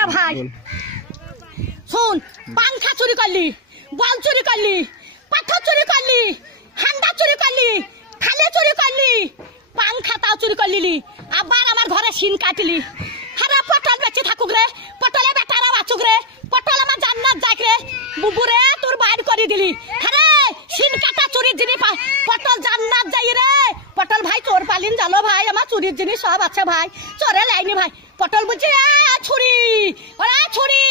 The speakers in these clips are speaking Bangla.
রে ভাই শুন, পাংখা চুরি করলি, বল চুরি করলি, পাথর চুরি করলি, হান্ডা চুরি করলি, খালে চুরি করলি, পাংখাটাও চুরি করলি, আবার আমার ঘরে সিন কাটলি। আরে পটল বেঁচে থাকুক রে, পটলে বেটারা বাঁচুক রে, পটল আমার জান্নাত যাক রে, বুবুরে তোর বাইর করে দিলি। আরে সিন কাটা চুরির জিনিস পটল জান্নাত যাই রে। পটল ভাই চোর পালিন জানো ভাই, আমার চুরির জিনিস সব আছে ভাই, চোরে লাইনি ভাই। পটল বলছে ছুরি, ওরা ছুরি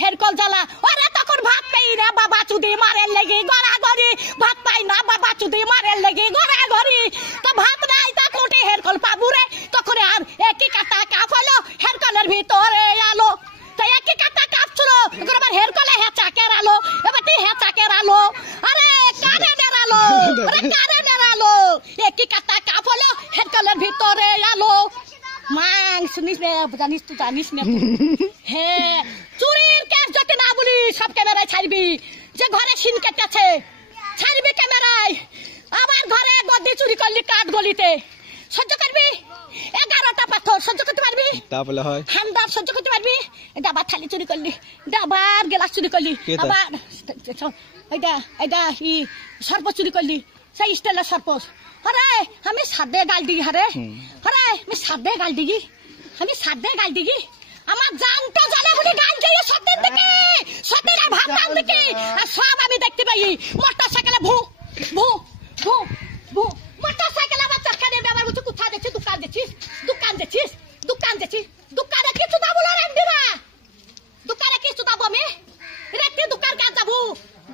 হেরকল জ্বালা, ওরা তখন ভাত পাই না বাবা চুদি মারের লেগে গড়াগড়ি, ভাত পাই না বাবা চুদি মারের লেগে গড়াগড়ি, তো ভাত নাই তা কোটে হেরকল পাবু রে। তখন আর একই কাটা কাপ হলো, হেরকলের ভিতরে আলো, তো একই কাটা কাপ ছিল, এখন আবার হেরকলে হেঁচাকের আলো, এবার তুই হেঁচাকের আলো, আরে কারেন্টের আলো, আরে কারেন্টের আলো, একই কাটা কাপ হলো, হেরকলের ভিতরে আলো। মাং শুনিস না, জানিস তুই জানিস না। হ্যাঁ চুরির কেস যদি না বলি সব ক্যামেরায় ছাড়বি, যে ঘরে সিন কেটেছে ছাড়বি ক্যামেরায়। আমার ঘরে গদি চুরি করলি কাঠ গলিতে, সহ্য করবি? 11টা পাথর সহ্য করতে পারবি? তাহলে হয় হান্ডার সহ্য করতে পারবি? ডাবার থালি চুরি করলি, ডাবার গ্লাস চুরি করলি, আবার এইটা সর্প চুরি করলি, সেই স্টাইলের সর্প। আরে আমি সাদে গাল দিগি, হারে আরে আমি সাদে গাল দিগি, আমি সাদে গাল দিগি, আমার জানতে জানে বলে গাল দিয়ে সত্যের দিকে, সত্যের ভাতার দিকে, আর সব আমি দেখতে পাই। মোটর সাইকেলে ভু ভু ভু ভু, মোটর সাইকেলে আমার চাকা নেবে, আবার বলছে কোথায় দেখছিস, দোকান দেখছিস, দোকান দেখছিস, দোকান দেখছিস, দোকানে কিছু দাবো না রান্দিরা, দোকানে কিছু দাবো আমি রাত্রে দোকান কাজ যাবো,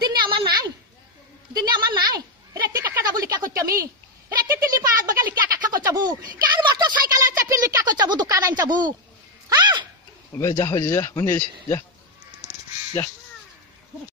দিনে আমার নাই, দিনে আমার নাই, রাত্রে কাকা যাবো লিখা করতে আমি, রাত্রে দিল্লি পাড়াত বাগা লিখা কাকা করতে যাবো, কার মোটর সাইকেলে চাপি লিখা করতে যাবো, দোকান আন যাবো। হ্যাঁ যা হয়ে যা, যা যা।